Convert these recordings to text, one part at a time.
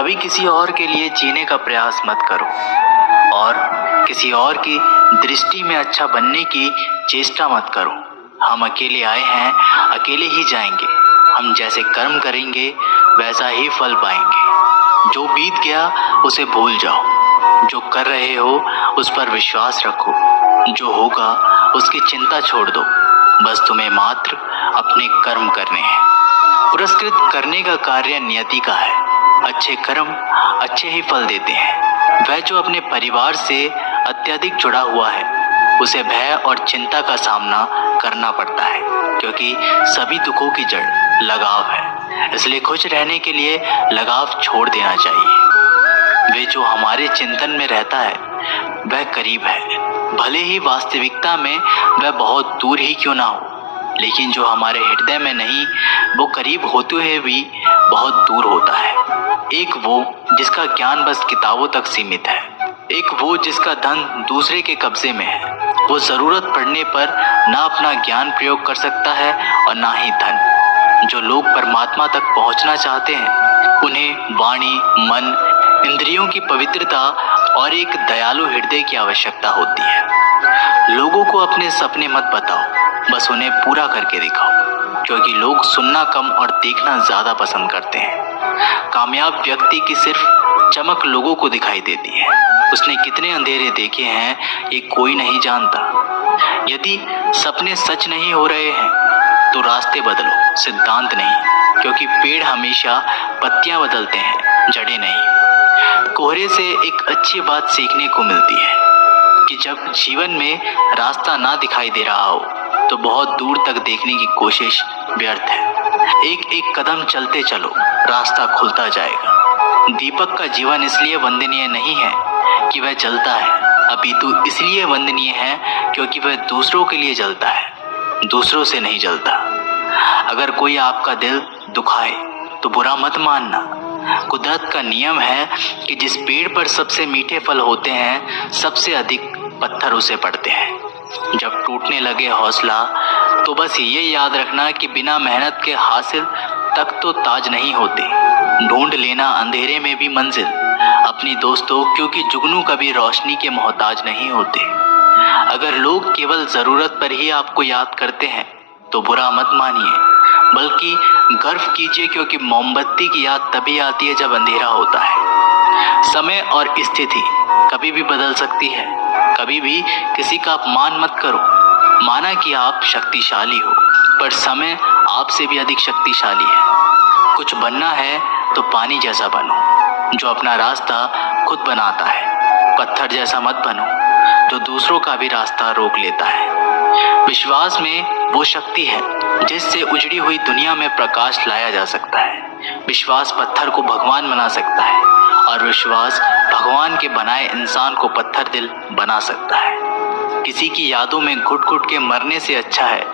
कभी किसी और के लिए जीने का प्रयास मत करो और किसी और की दृष्टि में अच्छा बनने की चेष्टा मत करो। हम अकेले आए हैं, अकेले ही जाएंगे। हम जैसे कर्म करेंगे वैसा ही फल पाएंगे। जो बीत गया उसे भूल जाओ, जो कर रहे हो उस पर विश्वास रखो, जो होगा उसकी चिंता छोड़ दो। बस तुम्हें मात्र अपने कर्म करने हैं। पुरस्कृत करने का कार्य नियति का है। अच्छे कर्म अच्छे ही फल देते हैं। वह जो अपने परिवार से अत्यधिक जुड़ा हुआ है उसे भय और चिंता का सामना करना पड़ता है, क्योंकि सभी दुखों की जड़ लगाव है। इसलिए खुश रहने के लिए लगाव छोड़ देना चाहिए। वे जो हमारे चिंतन में रहता है वह करीब है, भले ही वास्तविकता में वह बहुत दूर ही क्यों ना हो, लेकिन जो हमारे हृदय में नहीं वो करीब होते हुए भी बहुत दूर होता है। एक वो जिसका ज्ञान बस किताबों तक सीमित है, एक वो जिसका धन दूसरे के कब्जे में है। वो जरूरत पड़ने पर ना अपना ज्ञान प्रयोग कर सकता है और ना ही धन। जो लोग परमात्मा तक पहुंचना चाहते हैं उन्हें वाणी, मन, इंद्रियों की पवित्रता और एक दयालु हृदय की आवश्यकता होती है। लोगों को अपने सपने मत बताओ, बस उन्हें पूरा करके दिखाओ, क्योंकि लोग सुनना कम और देखना ज्यादा पसंद करते हैं। कामयाब व्यक्ति की सिर्फ चमक लोगों को दिखाई देती है। उसने कितने अंधेरे देखे हैं ये कोई नहीं जानता। यदि सपने सच नहीं हो रहे हैं तो रास्ते बदलो, सिद्धांत नहीं, क्योंकि पेड़ हमेशा पत्तियां बदलते हैं, जड़ें नहीं। कोहरे से एक अच्छी बात सीखने को मिलती है कि जब जीवन में रास्ता ना दिखाई दे रहा हो तो बहुत दूर तक देखने की कोशिश व्यर्थ है। एक एक कदम चलते चलो, रास्ता खुलता जाएगा। दीपक का जीवन इसलिए वंदनीय नहीं है कि वह जलता है, अपितु इसलिए वंदनीय है क्योंकि वह दूसरों के लिए जलता है, दूसरों से नहीं जलता। अगर कोई आपका दिल दुखाए तो बुरा मत मानना। कुदरत का नियम है कि जिस पेड़ पर सबसे मीठे फल होते हैं सबसे अधिक पत्थर उसे पड़ते हैं। जब टूटने लगे हौसला तो बस ये याद रखना कि बिना मेहनत के हासिल तक तो ताज नहीं होते। ढूंढ लेना अंधेरे में भी मंजिल अपनी दोस्तों, क्योंकि जुगनू कभी रोशनी के मोहताज नहीं होते। अगर लोग केवल जरूरत पर ही आपको याद करते हैं तो बुरा मत मानिए, बल्कि गर्व कीजिए, क्योंकि मोमबत्ती की याद तभी आती है जब अंधेरा होता है। समय और स्थिति कभी भी बदल सकती है। कभी भी किसी का अपमान मत करो। माना कि आप शक्तिशाली हो, पर समय आपसे भी अधिक शक्तिशाली है। कुछ बनना है तो पानी जैसा बनो, जो अपना रास्ता खुद बनाता है। पत्थर जैसा मत बनो जो दूसरों का भी रास्ता रोक लेता है। विश्वास में वो शक्ति है जिससे उजड़ी हुई दुनिया में प्रकाश लाया जा सकता है। विश्वास पत्थर को भगवान बना सकता है और विश्वास भगवान के बनाए इंसान को पत्थर दिल बना सकता है। किसी की यादों में घुट घुट के मरने से अच्छा है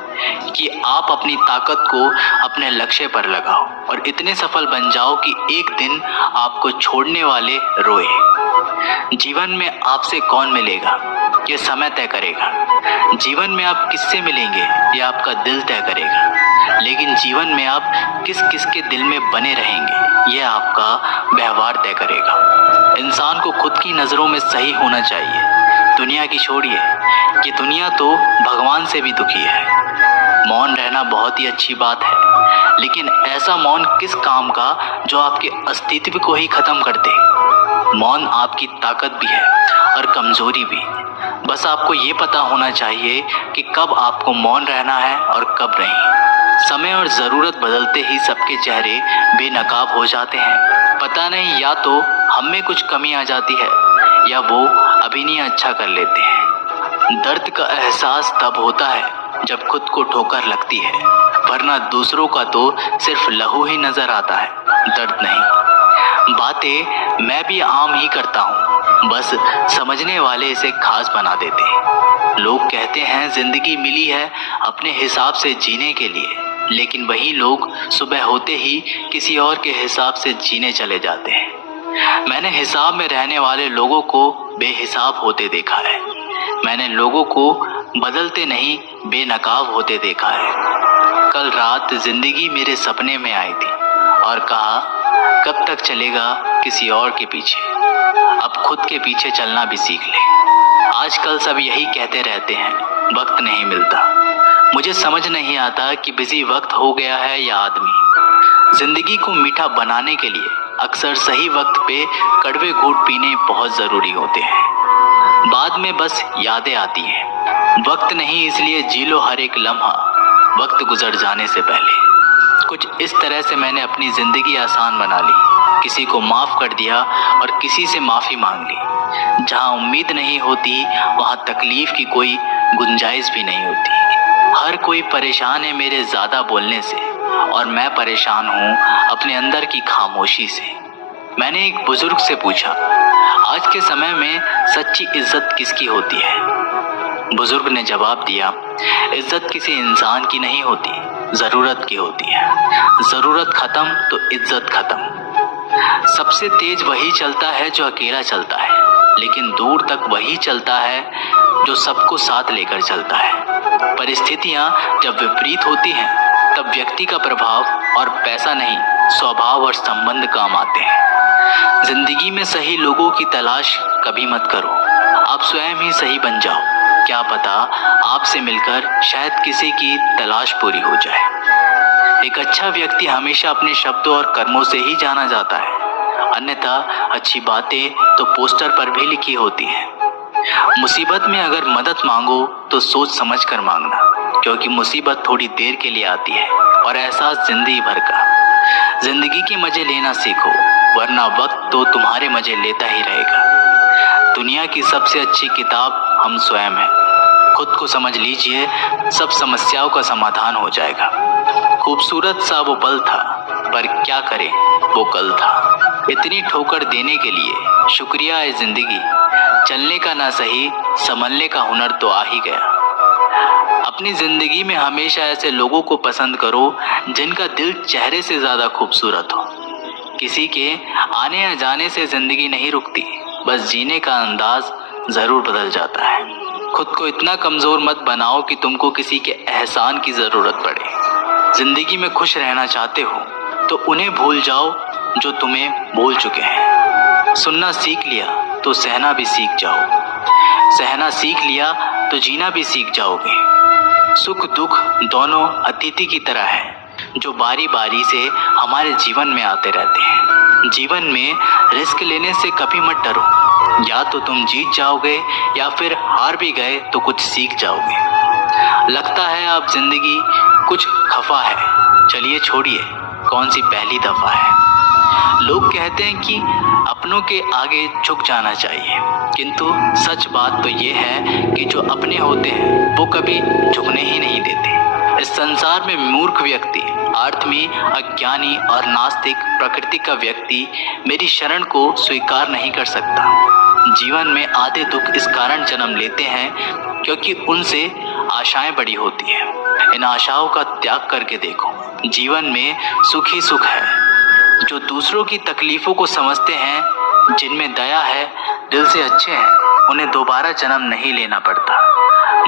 कि आप अपनी ताकत को अपने लक्ष्य पर लगाओ और इतने सफल बन जाओ कि एक दिन आपको छोड़ने वाले रोए। जीवन में आपसे कौन मिलेगा ये समय तय करेगा। जीवन में आप किससे मिलेंगे ये आपका दिल तय करेगा। लेकिन जीवन में आप किस किस के दिल में बने रहेंगे ये आपका व्यवहार तय करेगा। इंसान को खुद की नज़रों में सही होना चाहिए। दुनिया की छोड़िए, ये दुनिया तो भगवान से भी दुखी है। मौन रहना बहुत ही अच्छी बात है, लेकिन ऐसा मौन किस काम का जो आपके अस्तित्व को ही खत्म कर दे। मौन आपकी ताकत भी है और कमजोरी भी। बस आपको ये पता होना चाहिए कि कब आपको मौन रहना है और कब नहीं। समय और ज़रूरत बदलते ही सबके चेहरे बेनकाब हो जाते हैं। पता नहीं, या तो हम में कुछ कमी आ जाती है या वो अभिनय अच्छा कर लेते हैं। दर्द का एहसास तब होता है जब खुद को ठोकर लगती है, वरना दूसरों का तो सिर्फ लहू ही नजर आता है, दर्द नहीं। बातें मैं भी आम ही करता हूँ, बस समझने वाले इसे खास बना देते हैं। लोग कहते हैं जिंदगी मिली है अपने हिसाब से जीने के लिए, लेकिन वही लोग सुबह होते ही किसी और के हिसाब से जीने चले जाते हैं। मैंने हिसाब में रहने वाले लोगों को बेहिसाब होते देखा है। मैंने लोगों को बदलते नहीं बेनकाब होते देखा है। कल रात जिंदगी मेरे सपने में आई थी और कहा कब तक चलेगा किसी और के पीछे, अब खुद के पीछे चलना भी सीख ले। आजकल सब यही कहते रहते हैं, वक्त नहीं मिलता। मुझे समझ नहीं आता कि बिजी वक्त हो गया है या आदमी। जिंदगी को मीठा बनाने के लिए अक्सर सही वक्त पे कड़वे घूंट पीने बहुत जरूरी होते हैं। बाद में बस यादें आती हैं। वक्त नहीं, इसलिए जी लो हर एक लम्हा, वक्त गुजर जाने से पहले। कुछ इस तरह से मैंने अपनी जिंदगी आसान बना ली, किसी को माफ कर दिया और किसी से माफी मांग ली। जहाँ उम्मीद नहीं होती वहाँ तकलीफ की कोई गुंजाइश भी नहीं होती। हर कोई परेशान है मेरे ज्यादा बोलने से, और मैं परेशान हूँ अपने अंदर की खामोशी से। मैंने एक बुजुर्ग से पूछा, आज के समय में सच्ची इज्जत किसकी होती है? बुजुर्ग ने जवाब दिया, इज्जत किसी इंसान की नहीं होती, जरूरत की होती है। जरूरत खत्म तो इज्जत खत्म। सबसे तेज वही चलता है जो अकेला चलता है, लेकिन दूर तक वही चलता है जो सबको साथ लेकर चलता है। परिस्थितियां जब विपरीत होती हैं, तब व्यक्ति का प्रभाव और पैसा नहीं, स्वभाव और संबंध काम आते हैं। जिंदगी में सही लोगों की तलाश कभी मत करो, आप स्वयं ही सही बन जाओ। क्या पता आपसे मिलकर शायद किसी की तलाश पूरी हो जाए। एक अच्छा व्यक्ति हमेशा अपने शब्दों और कर्मों से ही जाना जाता है, अन्यथा अच्छी बातें तो पोस्टर पर भी लिखी होती हैं। मुसीबत में अगर मदद मांगो तो सोच समझ कर मांगना, क्योंकि मुसीबत थोड़ी देर के लिए आती है और एहसास जिंदगी भर का। जिंदगी के मजे लेना सीखो, वरना वक्त तो तुम्हारे मजे लेता ही रहेगा। दुनिया की सबसे अच्छी किताब हम स्वयं हैं। खुद को समझ लीजिए, सब समस्याओं का समाधान हो जाएगा। खूबसूरत सा वो पल था, पर क्या करें वो कल था। इतनी ठोकर देने के लिए शुक्रिया है जिंदगी, चलने का ना सही संभलने का हुनर तो आ ही गया। अपनी जिंदगी में हमेशा ऐसे लोगों को पसंद करो जिनका दिल चेहरे से ज्यादा खूबसूरत हो। किसी के आने या जाने से जिंदगी नहीं रुकती, बस जीने का अंदाज जरूर बदल जाता है। खुद को इतना कमजोर मत बनाओ कि तुमको किसी के एहसान की जरूरत पड़े। जिंदगी में खुश रहना चाहते हो तो उन्हें भूल जाओ जो तुम्हें भूल चुके हैं। सुनना सीख लिया तो सहना भी सीख जाओ, सहना सीख लिया तो जीना भी सीख जाओगे। सुख दुख दोनों अतिथि की तरह है, जो बारी बारी से हमारे जीवन में आते रहते हैं। जीवन में रिस्क लेने से कभी मत डरो, या तो तुम जीत जाओगे या फिर हार भी गए तो कुछ सीख जाओगे। लगता है अब जिंदगी कुछ खफा है, चलिए छोड़िए, कौन सी पहली दफा है। लोग कहते हैं कि अपनों के आगे झुक जाना चाहिए, किंतु सच बात तो ये है कि जो अपने होते हैं वो कभी झुकने ही नहीं देते। इस संसार में मूर्ख व्यक्ति, आत्मी, अज्ञानी और नास्तिक प्रकृति का व्यक्ति मेरी शरण को स्वीकार नहीं कर सकता। जीवन में आधे दुख इस कारण जन्म लेते हैं क्योंकि उनसे आशाएं बड़ी होती हैं। इन आशाओं का त्याग करके देखो, जीवन में सुख ही सुख है। जो दूसरों की तकलीफों को समझते हैं, जिनमें दया है, दिल से अच्छे हैं, उन्हें दोबारा जन्म नहीं लेना पड़ता।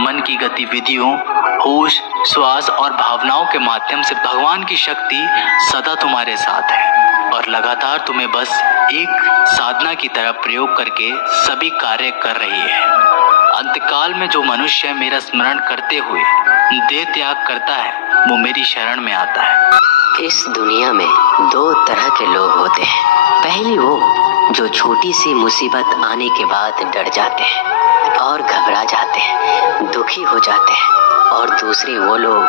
मन की गतिविधियों, होश, श्वास और भावनाओं के माध्यम से भगवान की शक्ति सदा तुम्हारे साथ है और लगातार तुम्हें बस एक साधना की तरह प्रयोग करके सभी कार्य कर रही है। अंतकाल में जो मनुष्य मेरा स्मरण करते हुए देह त्याग करता है, वो मेरी शरण में आता है। इस दुनिया में दो तरह के लोग होते हैं। पहली वो जो छोटी सी मुसीबत आने के बाद डर जाते हैं और घबरा जाते हैं, दुखी हो जाते हैं। और दूसरे वो लोग,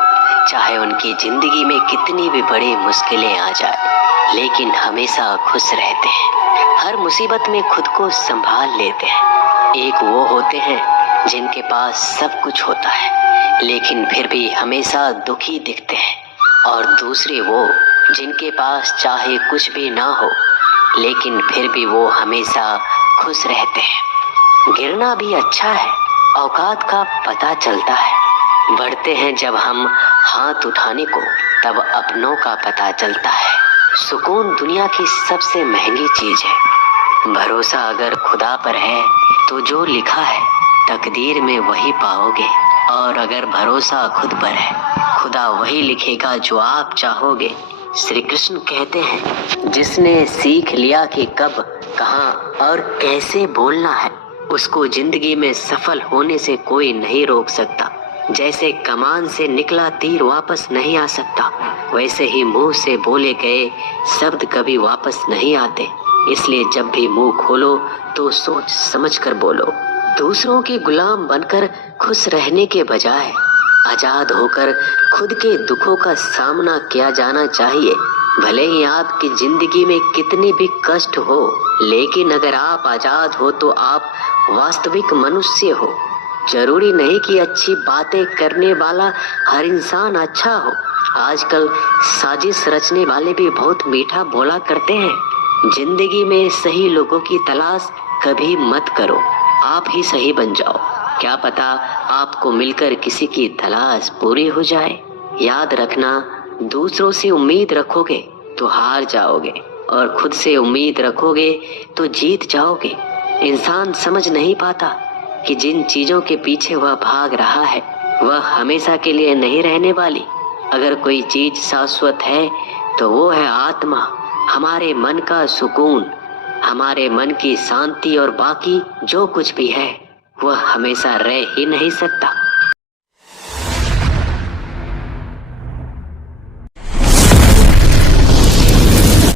चाहे उनकी जिंदगी में कितनी भी बड़ी मुश्किलें आ जाए, लेकिन हमेशा खुश रहते हैं, हर मुसीबत में खुद को संभाल लेते हैं। एक वो होते हैं जिनके पास सब कुछ होता है, लेकिन फिर भी हमेशा दुखी दिखते हैं। और दूसरे वो जिनके पास चाहे कुछ भी ना हो, लेकिन फिर भी वो हमेशा खुश रहते हैं। गिरना भी अच्छा है, औकात का पता चलता है। बढ़ते हैं जब हम हाथ उठाने को, तब अपनों का पता चलता है। सुकून दुनिया की सबसे महंगी चीज है। भरोसा अगर खुदा पर है तो जो लिखा है तकदीर में वही पाओगे, और अगर भरोसा खुद पर है, खुदा वही लिखेगा जो आप चाहोगे। श्री कृष्ण कहते हैं, जिसने सीख लिया कि कब, कहाँ और कैसे बोलना है, उसको जिंदगी में सफल होने से कोई नहीं रोक सकता। जैसे कमान से निकला तीर वापस नहीं आ सकता, वैसे ही मुंह से बोले गए शब्द कभी वापस नहीं आते। इसलिए जब भी मुंह खोलो तो सोच समझ कर बोलो। दूसरों के गुलाम बनकर खुश रहने के बजाय आजाद होकर खुद के दुखों का सामना किया जाना चाहिए। भले ही आपकी जिंदगी में कितने भी कष्ट हो, लेकिन अगर आप आजाद हो तो आप वास्तविक मनुष्य हो। जरूरी नहीं कि अच्छी बातें करने वाला हर इंसान अच्छा हो। आजकल साजिश रचने वाले भी बहुत मीठा बोला करते हैं। जिंदगी में सही लोगों की तलाश कभी मत करो, आप ही सही बन जाओ। क्या पता आपको मिलकर किसी की तलाश पूरी हो जाए। याद रखना, दूसरों से उम्मीद रखोगे तो हार जाओगे और खुद से उम्मीद रखोगे तो जीत जाओगे। इंसान समझ नहीं पाता कि जिन चीजों के पीछे वह भाग रहा है वह हमेशा के लिए नहीं रहने वाली। अगर कोई चीज शाश्वत है तो वो है आत्मा, हमारे मन का सुकून, हमारे मन की शांति, और बाकी जो कुछ भी है वह हमेशा रह ही नहीं सकता।